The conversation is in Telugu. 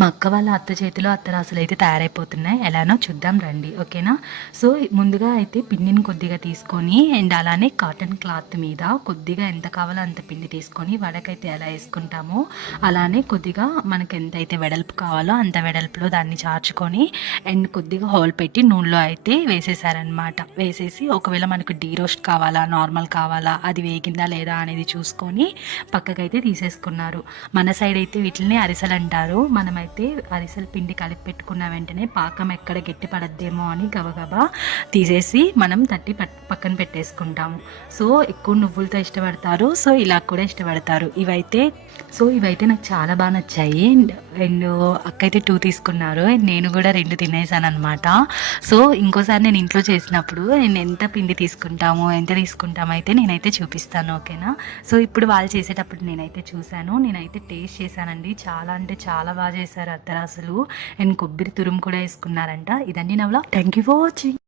మా అక్క వాళ్ళ అత్త చేతిలో అత్తరాసులు అయితే తయారైపోతున్నాయి. ఎలానో చూద్దాం రండి, ఓకేనా. సో ముందుగా అయితే పిండిని కొద్దిగా తీసుకొని అండ్ అలానే కాటన్ క్లాత్ మీద కొద్దిగా ఎంత కావాలో అంత పిండి తీసుకొని వడకైతే ఎలా వేసుకుంటామో అలానే కొద్దిగా మనకి ఎంత అయితే వెడల్పు కావాలో అంత వెడల్పులో దాన్ని చార్చుకొని అండ్ కొద్దిగా హోల్ పెట్టి నూనెలో అయితే వేసేసారనమాట. వేసేసి ఒకవేళ మనకు డీ రోస్ట్ కావాలా నార్మల్ కావాలా అది వేగిందా లేదా అనేది చూసుకొని పక్కకైతే తీసేసుకున్నారు. మన సైడ్ అయితే వీటిని అరిసెలు అంటారు. మనమైతే అరిసెల పిండి కలిపి పెట్టుకున్న వెంటనే పాకం ఎక్కడ గట్టి పడద్దేమో అని గబగబా తీసేసి మనం తట్టి పక్కన పెట్టేసుకుంటాము. సో ఎక్కువ నువ్వులతో ఇష్టపడతారు, సో ఇలా కూడా ఇష్టపడతారు. ఇవైతే నాకు చాలా బాగా నచ్చాయి. అండ్ అక్క అయితే 2 తీసుకున్నారు అండ్ నేను కూడా 2 తినేసాను అనమాట. సో ఇంకోసారి నేను ఇంట్లో చేసినప్పుడు నేను ఎంత పిండి తీసుకుంటాము ఎంత తీసుకుంటామో అయితే నేనైతే చూపిస్తాను, ఓకేనా. సో ఇప్పుడు వాళ్ళు చేసేటప్పుడు నేనైతే చూశాను, నేనైతే టేస్ట్ చేశానండి. చాలా అంటే చాలా బాగా చేశారు అత్తరాసులు. అండ్ కొబ్బరి తురుము కూడా వేసుకున్నారంట. ఇదండి నా vlog. Thank you for watching.